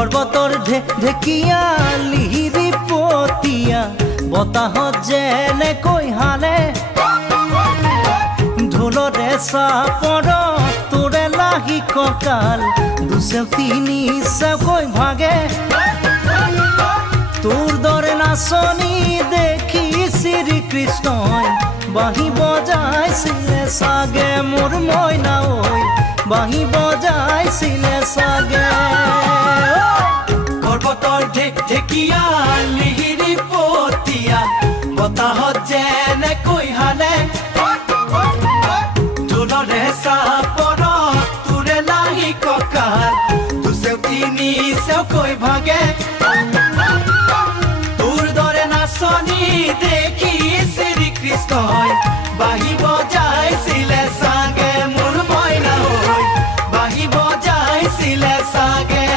পৰ্বতৰ ঢেকীয়া লিহিৰি পতীয়া বতাহত যেনেকৈ হালে ঢোলৰে চাপৰত তোৰে লাহি কঁকাল দুচেও তিনি চেওকৈ ভাগে তোৰ দৰে নাচনি দেখি শ্ৰীকৃষ্ণই বাঁহী বজাইছিলে চাগে মোৰ মইনা ঐ বাঁহী বজাইছিলে চাগে পৰ্বতৰ ঢেকীয়া লিহিৰি পতীয়া বতাহত যেনেকৈ হালে ঢোলৰে চাপৰত তোৰে লাহি কঁকাল দুচেও তিনি চেওকৈ ভাগে তোৰ দৰে নাচনি দেখি শ্ৰীকৃষ্ণই বাঁহী বজাইছিলে চাগে মোৰ মইনা ঐ বাঁহী বজাইছিলে চাগে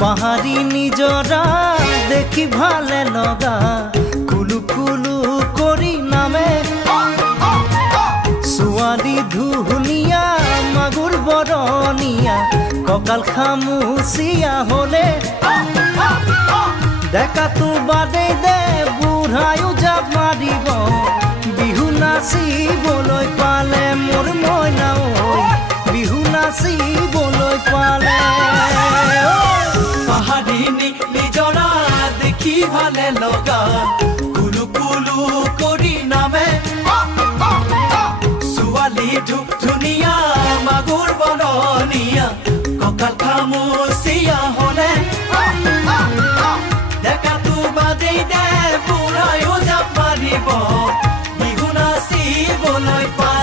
পাহাৰী নিজৰা দেখি ভালে লগা কুলু কুলু কৰি নামে ছোৱালী ধুনীয়া মাগুৰ বৰণীয়া কঁকাল খামুচিয়া হলে ডেকাটো বাদেই দে বুঢ়ায়ো জাপ মাৰিব বিহু নাচিবলৈ পালে মোৰ মইনা ঐ বিহু নাচিবলৈ পালে পাহাৰী নিজৰা দেখি ভালে লগা কুলু কুলু কৰি নামে ছোৱালী ধুনীয়া মাগুৰ বৰণীয়া কঁকাল খামুচিয়া হলে ডেকাটো বাদেই দে বুঢ়ায়ো জাপ মাৰিব বিহু নাচিবলৈ পালে